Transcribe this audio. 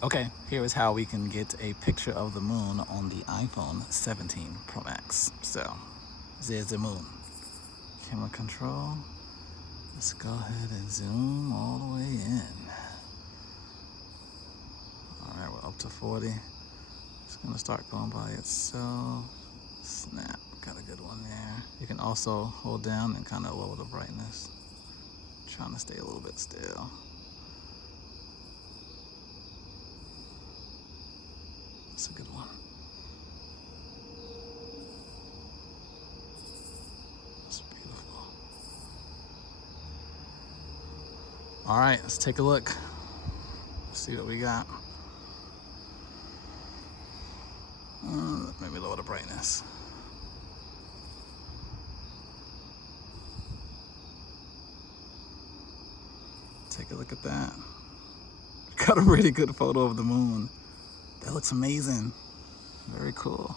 Okay, here is how we can get a picture of the moon on the iPhone 17 Pro Max. So, there's the moon. Camera control. Let's go ahead and zoom all the way in. Alright, we're up to 40. It's gonna start going by itself. Snap, got a good one there. You can also hold down and kind of lower the brightness. Trying to stay a little bit still. That's a good one. That's beautiful. All right, let's take a look. See what we got. Maybe lower the brightness. Take a look at that. Got a really good photo of the moon. That looks amazing. Very cool.